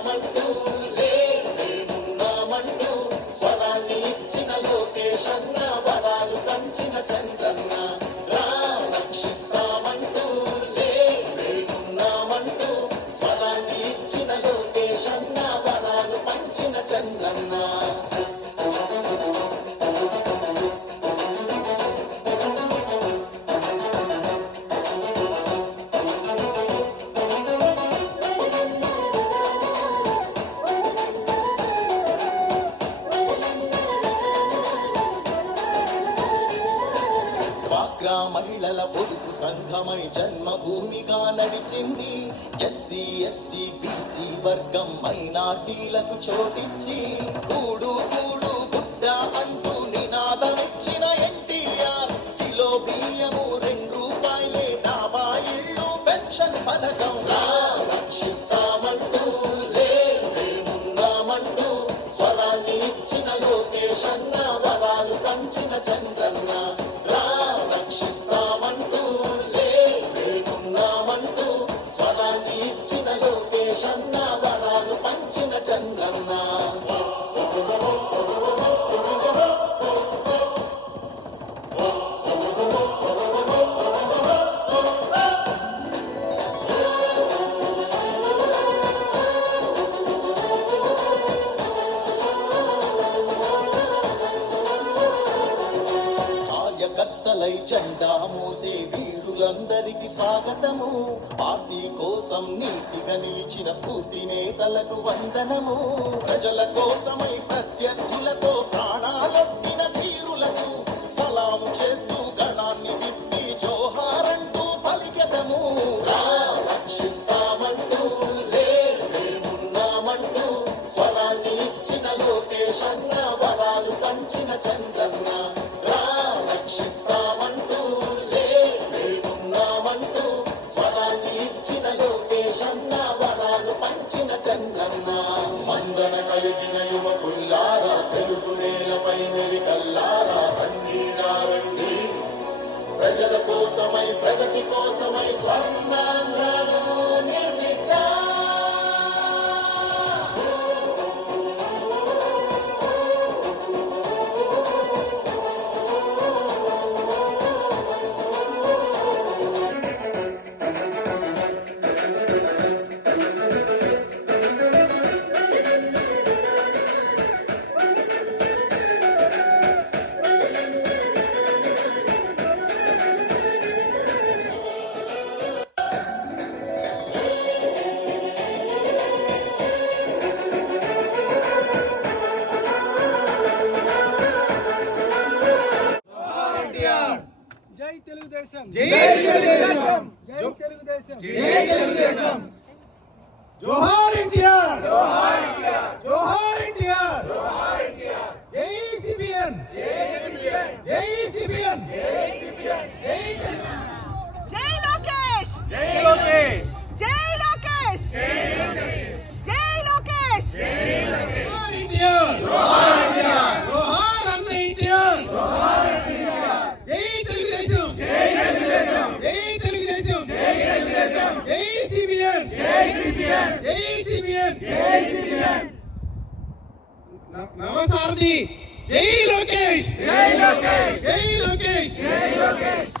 ఉన్నామంటూ ఉన్నామంటూ స్వరాన్ని ఇచ్చిన లోకేశన్న వరాలు పంచిన చంద్రన్న. రా రక్షిస్త డ్వాక్రా మహిళల పొదుపు సంఘమై జన్మభూమిగా నడిచింది. ఎస్సీ ఎస్టీ బీసీ వర్గం మైనార్టీలకు చోటిచ్చి కూడు కూడు గుడ్డ అంటూ నినాదమిచ్చిన ఎన్టీఆర్. కిలో బియ్యము రెండు రూపాయలే డాబా ఇళ్ళు పెన్షన్ పథకం రక్షిస్తామంటూ లే ఉన్నామంటూ స్వరాన్ని ఇచ్చిన లోకేషన్న వరాలు పంచిన చంద్రన్న. పంచిన చంద్రన్న కార్యకర్తలై జెండా మోసే వీరులందరికీ స్వాగతము. పార్టీ కోసం నీతిగా నిలిచిన స్ఫూర్తి నేతలకు వందనము. ప్రజల కోసమై ప్రత్యర్థులతో ప్రాణాలొట్టిన ధీరులకు సలాము చేస్తూ గణాన్ని విప్పి జోహారంటూ పలికెదము. రక్షిస్తామంటూ లే స్వరాన్ని ఇచ్చిన లోకేషన్న వరాలు పంచిన చంద్ర లోకేశన్న వరాలు పంచిన చంద్రన్న. స్పందన కలిగిన యువకుల్లారా తెలుగు నేలపై మెరికల్లారా రంగీరారండి ప్రజల కోసమై ప్రగతి కోసమై స్వర్ణాంధ్రను నిర్మిద్దాం. తెలుగుదేశం. జై తెలుగుదేశం. జై తెలుగుదేశం. జై తెలుగుదేశం. జోహార్ ఎన్టీఆర్. జోహార్ ఎన్టీఆర్. జోహార్ ఎన్టీఆర్. జోహార్ ఎన్టీఆర్ జై సిబిఎన్ జై సిబిఎన్ జై సిబిఎన్ జై నవసారథి జై లోకేష్. జై లోకేష్. జై లోకేష్. జై లోకేష్.